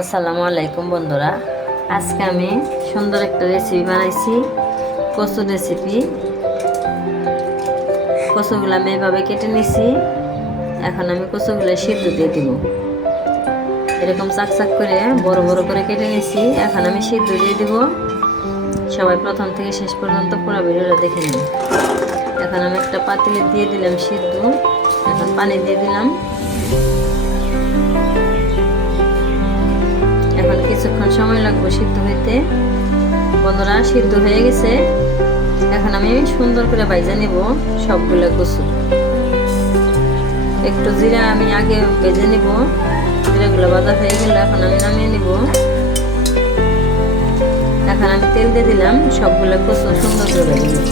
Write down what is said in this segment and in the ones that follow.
আসসালামু আলাইকুম বন্ধুরা, আজকে আমি সুন্দর একটা রেসিপি বানাইছি। কচু রেসিপি। কচুগুলো আমি এভাবে কেটে নিছি। এখন আমি কচুগুলো সিদ্ধ দিয়ে দিব। এরকম চাক করে বড় বড় করে কেটে নিছি। এখন আমি সিদ্ধ দিয়ে দিব। সবাই প্রথম থেকে শেষ পর্যন্ত পুরো ভিডিওটা দেখে নিন। এখন আমি একটা পাতিলে দিয়ে দিলাম সিদ্ধ। এখন পানি দিয়ে দিলাম। এখন কিছুক্ষণ সময় লাগবে সিদ্ধ হইতে। বন্ধুরা, সিদ্ধ হয়ে গেছে। এখন আমি সুন্দর করে ভাজা নিব সবগুলো কচু। একটু জিরা আমি আগে ভেজে নিব। জিরাগুলো ভাজা হয়ে গেল, এখন আমি নামিয়ে নিব। এখন আমি তেল দিয়ে দিলাম। সবগুলো কচু সুন্দর করে ভেজে নিব।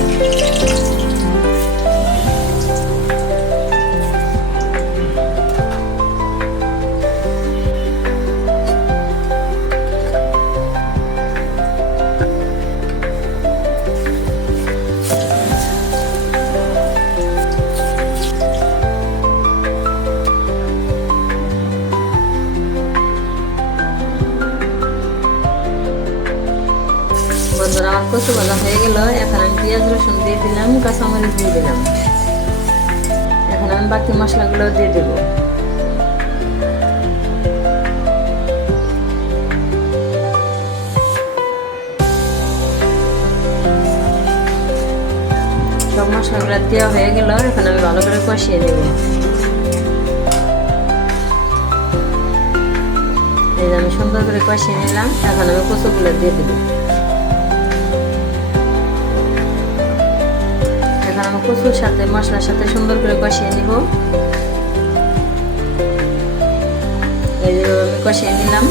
বন্ধুরা, আমার কচু ভাজা হয়ে গেল। এখন আমি পেঁয়াজ রসুন দিয়ে দিলাম, কাঁচামরিচ দিয়ে দিলাম। এখন আমি বাকি মশলাগুলো দিয়ে দেব। সব মশলাগুলো দেওয়া হয়ে গেল। এখন আমি ভালো করে কষিয়ে নেব। এই যে আমি সুন্দর করে কষিয়ে নিলাম। এখন আমি কচুগুলো দিয়ে দেব। এখন আমি কচুর সাথে মশলার সাথে সুন্দর করে কষিয়ে নিব। এই যে আমি কষিয়ে নিলাম।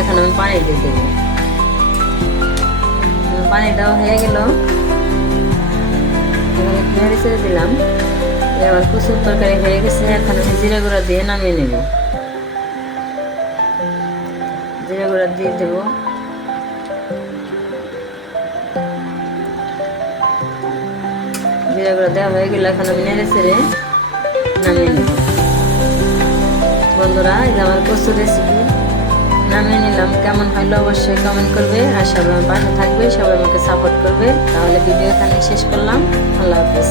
এখন আমি পানি দিয়ে দেব। পানি দেওয়া হয়ে গেল। নেড়ে ছেড়ে দিলাম। এবার কচুর তরকারি হয়ে গেছে। এখন আমি জিরা গুঁড়া দিয়ে নামিয়ে নেব। জিরা গুঁড়া দিয়ে দেব। জিরা গুঁড়া দেওয়া হয়ে গেলে এখন আমি নেড়ে ছেড়ে নামিয়ে নেব। বন্ধুরা, এই যে আমার কচুর রেসিপি নামিয়ে নিলাম। কেমন হলো অবশ্যই কমেন্ট করবে। আর সবাই আমার পাশে থাকবে, সবাই আমাকে সাপোর্ট করবে। তাহলে ভিডিও এখানে শেষ করলাম। আল্লাহ হাফেজ।